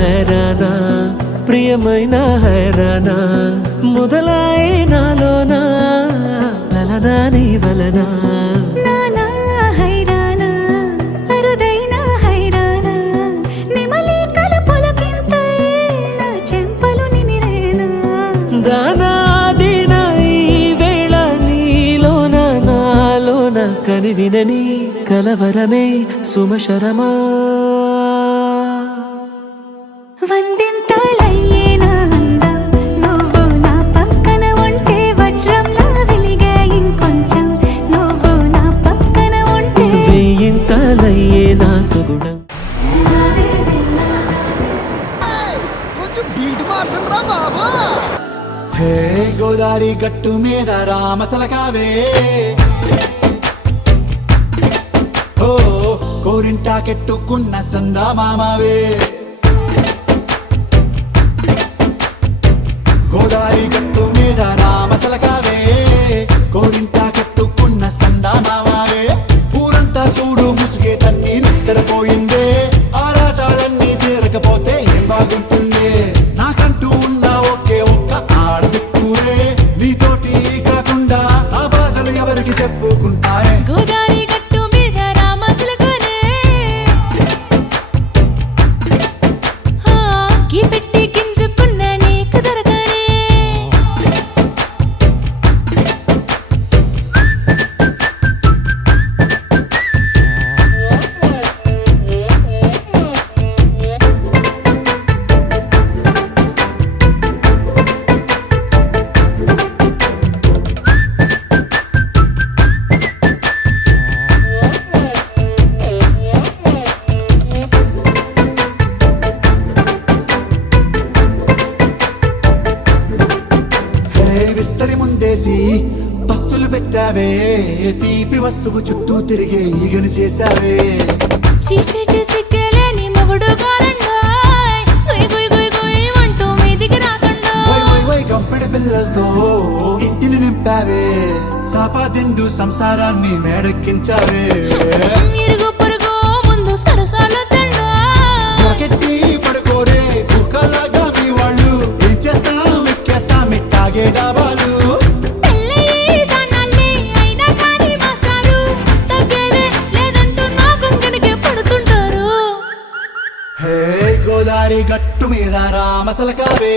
హైరానా ప్రియమైన హైరానా మొదలాయి నాలోనా లలనా నీ వలనా కనివినని కలవరమే సుమశరమా వందింతలయ్యేనా అందం నువ్వు నా పక్కన ఉంటే వజ్రంలా వెలిగే ఇంకొంచెం నువ్వు నా పక్కన ఉంటే వెయ్యింతలయ్యేనా సుగుణం కొంచెం బీట్ మార్చండ్రా బాబా హే గోదారి గట్టు మీద రామసలకావే కోరింటా కెట్టుకున్న సందా మామావే గోదారి గట్టు మీద రామసలకావే కోరింటా కెట్టుకున్న సందా మామావే ఊరంతా చూడు ముసుగే తన్ని నిద్రపోయిందే ఆరాటాలన్నీ తీరకపోతే ఏం బాగుంటుంది నాకంటూ ఉన్న ఒకే ఒక్క ఆడదిక్కురే నీతోటి కాకుండా ఆ బాధలు ఎవరికి చెప్పుకుంటారే విస్తరి ముందేసి పస్తులు పెట్టావే తీపి వస్తువు చుట్టూ తిరిగే ఈగని చేసావే గంపెడి పిల్లలతో ఇంటిని నింపావే సాపాదిండు సంసారాన్ని మేడెక్కించావే పడుకోరే కుక్కలాగా మీ వాళ్ళు ఏం చేస్తాం ఎక్కేస్తాం ఇట్టాగే డాబాలు గోదారి గట్టు మీద రామసలకావే